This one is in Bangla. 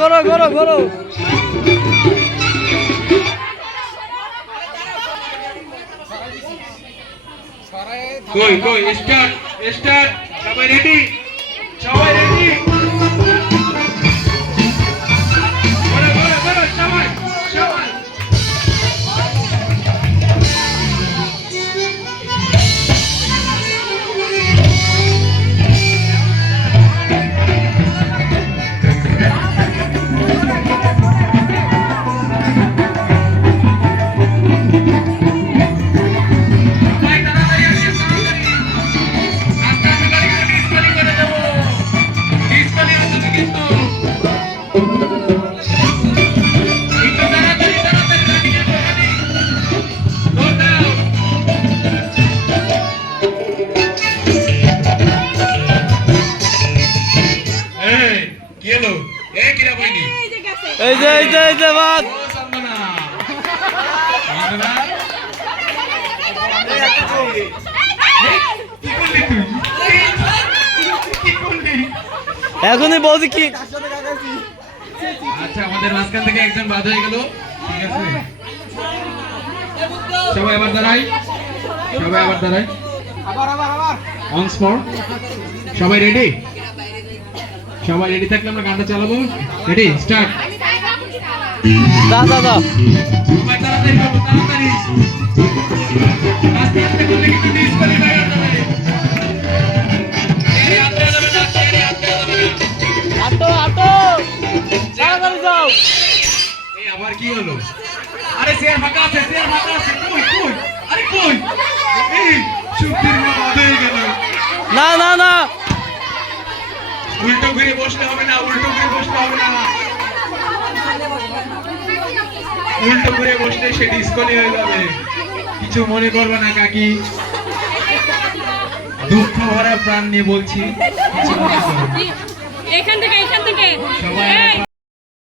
করো করো করো কই কই স্টার্ট স্টার্ট। সবাই রেডি সবাই এখনই বলছি কি? আচ্ছা আমাদের মাঝখান থেকে একজন বাদ হয়ে গেল। ঠিক আছে। সবাই আবার দাঁড়াই। সবাই আবার দাঁড়াই। অন স্পট সবাই রেডি সবাই রেডি থাকলে আমরা গানটা চালাবো। রেডি স্টার্ট দা দা দা সবাই তাড়াতাড়ি করব তাড়াতাড়ি আস্তে আস্তে করলে কিন্তু disqualify যাবে। ছেড়ে হাত দেওয়া যাবে না, ছেড়ে হাত দেওয়া যাবে না। আটো আটো তাড়াতাড়ি যাও। এই আবার কি হলো? আরে চেয়ার ফাঁকা আছে চেয়ার ফাঁকা আছে। কই কই? আরে কই? এই শুক্তির হয়ে গেল। না না না। উল্টো ঘুরে বসলে হবে না উল্টো ঘুরে বসলে হবে না। উল্টো করে বসলে সে ডিসকলি হয়ে যাবে। কিছু মনে করবে না কাকি। দুঃখ ভরা প্রাণ নিয়ে বলছি। এখান থেকে এখান থেকে। সবাই